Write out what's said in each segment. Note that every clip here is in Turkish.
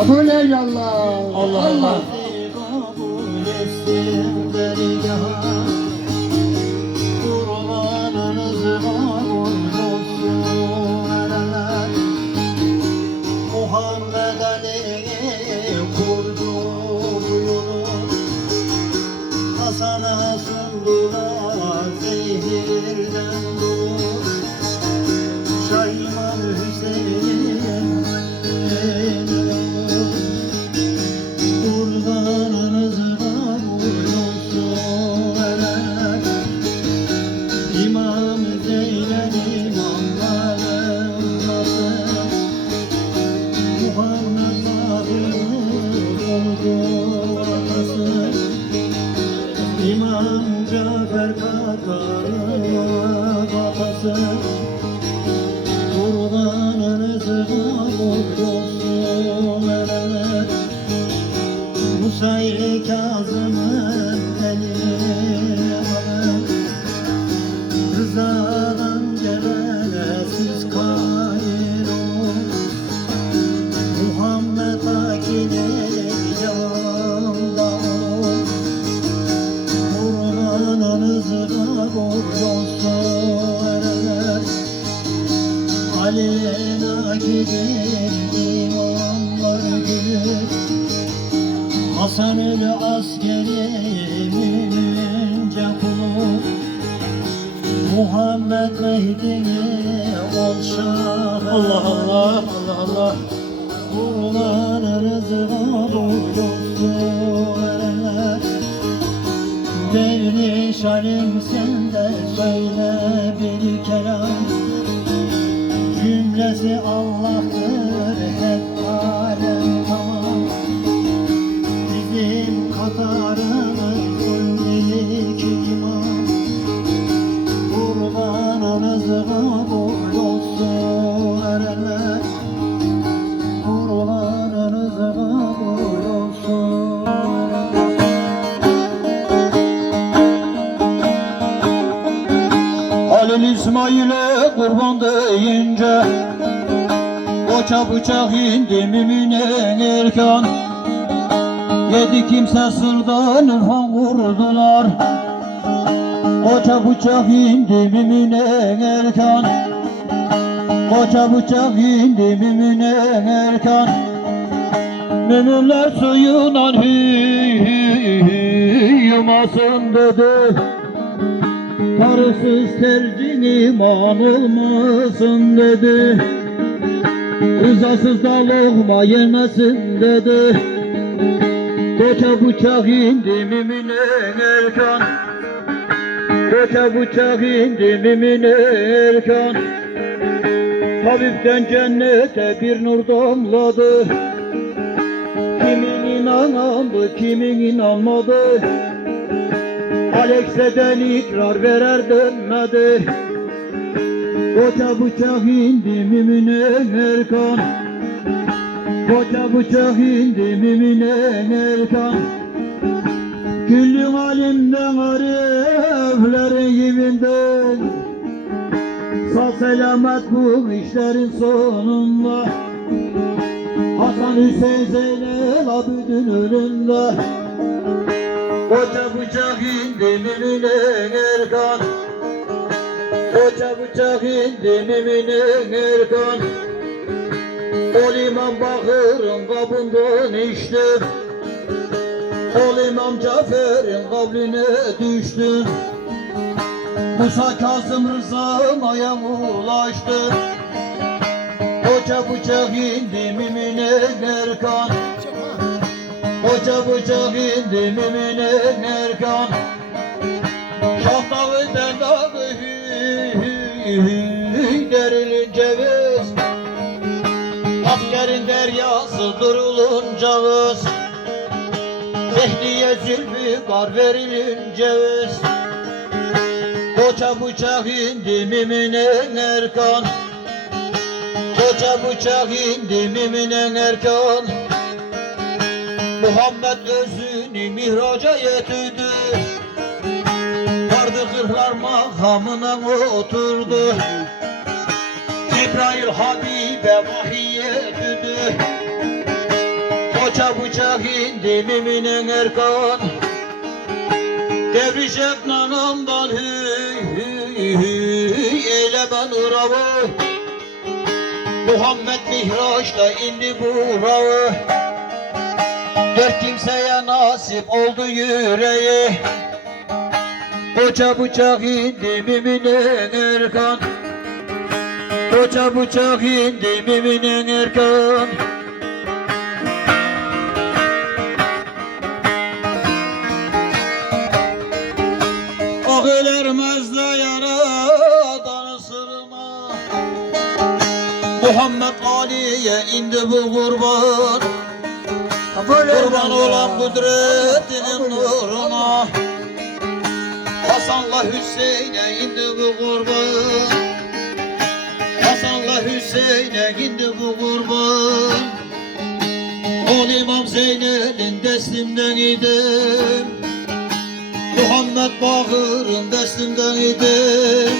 Kabul ey Allah. Allah Allah. İmam Cafer Kakar'ın babası. Kurbanınız kabul olsun erenler Musa-i Kazım'ın Ali'nin Akil'in imamlar gülür Hasan'ın askeri mümince kulu Muhammed Mehdi'ni ol şah Allah Allah. Allah Allah. Kurbanınız kabul olsun erenler Devri sen de söyle bir kelam Cümlesi Allah'tır hep alem tamam Bizim Katar'ımız ilk imam Kurbanınız kabul olsun erenler. Kurbanınız kabul olsun Halil İsmail'e kurban deyince Koça bıçak indi mümine erkan Yedi kimse sırdan ırfan vurdular Koça bıçak indi mümine erkan Koça bıçak indi mümine erkan Müminler suyundan hü hü hü yumasın dedi Karısız tercih iman olmasın dedi. Rızasız da lokma yemesin dedi. Koça bıçak indi mimine erkan? Koça bıçak indi mimine erkan? Tabipten cennete bir nur damladı. Kimin inanandı kimin inanmadı Alex'den ikrar verer dönmedi. Koca bıçak indi mimine erkan. Koca bıçak indi mimine erkan. Küllün alimden ariflerin gibinden Sağ selamet bu işlerin sonunda. Hasan Hüseyin Zeynel Abidin önünde Koca bıçak indi mimine erkan Koca bıçak indi mimine erkan Ol imam Bakır'ın kabından içti Ol imam Cafer'in kabline düştü. Musa Kazım Rıza'ya ulaştı. Koca bıçak indi mimine erkan Koca bıçak indi mimine erkan. Şahtağı dağı Derilin ceviz. Askerin deryası durulunca öz Mehdiye zülfikar verilince ceviz. Koca bıçak indi mimine erkan. Koca bıçak indi mimine erkan Muhammed özünü mihraca yetirdi. Vardı kırklar makamına oturdu. Cibrail Habibe vahiye düdü indi miminen erkan. Devriş etnanımdan hüy hüy hüy Eyle ben ıravı Muhammed Mihraç'ta indi bu rağı Dört kimseye nasip oldu yüreği. Koça bıçak indi miminen erkan Koça bıçak indi miminen erkan Ah ölermez de yaradan ısırma Muhammed Ali'ye indi bu kurban Kurban olan kudretinin nuruna. Hasan'la Hüseyin'e indi bu kurban. Hasan'la Hüseyin'e indi bu kurban. Ol İmam Zeynel'in destimden idim Muhammed Bakır'ın destimden idim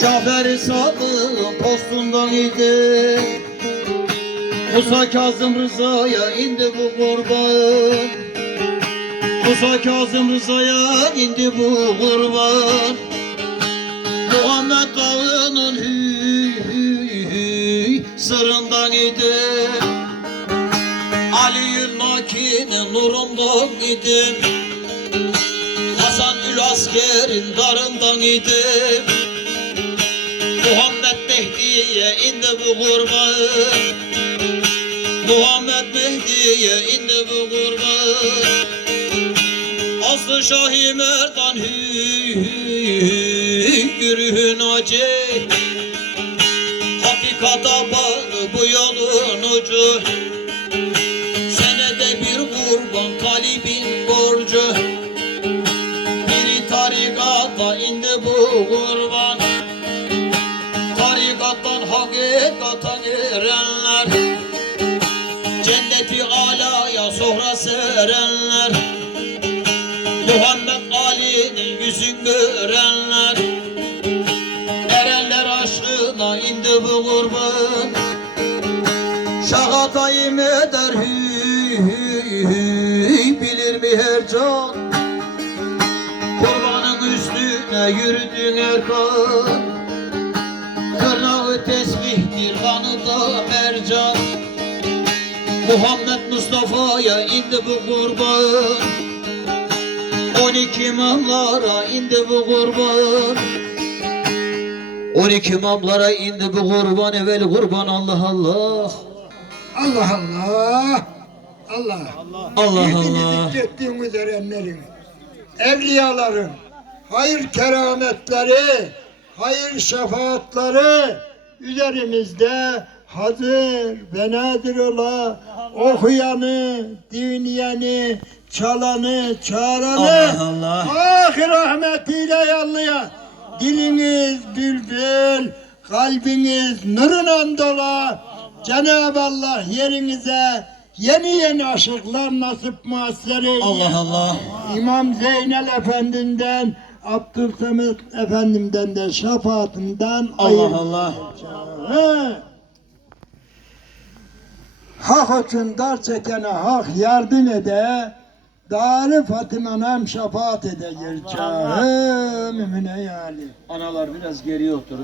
Cafer-i Sadık'ın postundan idim Musa Kazım Rıza'ya indi bu kurban. Musa Kazım Rıza'ya indi bu kurban. Muhammed Dağı'nın hüy hüy hüy sırrından idim Ali'nin Naki'nin nurundan idim Hasan Ül Asker'in darından idim Muhammed Mehdi'ye indi bu kurban Muhammed Mehdi'ye indi bu kurban Aslı Şahi Merdan hüy Yürühün acı. Hakikata bağlı bu yolun ucu. Senede bir kurban talibin borcu. Biri tarikata indi bu kurban. Tarikattan hakikata girenler Cenneti alaya sonra serenler. Muhammed Ali'nin yüzün görenler. Erenler aşkına indi bu kurban. Şahatayım eder hüy hüy hüy Bilir mi her can? Kurbanın üstüne yürüdün erkan. Tırnağı tesbihtir kanı da mercan Muhammed Mustafa'ya indi bu kurban. On iki imamlara indi bu kurban. On iki imamlara indi bu kurban evvel kurban Allah Allah. Allah Allah. Allah. Allah Allah. zikrettiğiniz erenlerin, evliyaların, hayır kerametleri, hayır şefaatleri üzerimizde hazır ve nadir ola okuyanı, dinleyeni, çalanı, çağıranı Allah Allah. Ah rahmetiyle yallıya diliniz bülbül kalbiniz nuruna dola Cenab-ı Allah yerinize yeni yeni aşıklar nasip muhasser eyle. Allah Allah. İmam Zeynel Efendi'nden Abdülsemet Efendim'den de şefaatinden Allah Allah. He. Hak için dar çekene hak yardım ede, Darı Fatıma nam şefaat ede yer Mümine yani. Analar biraz geriye oturun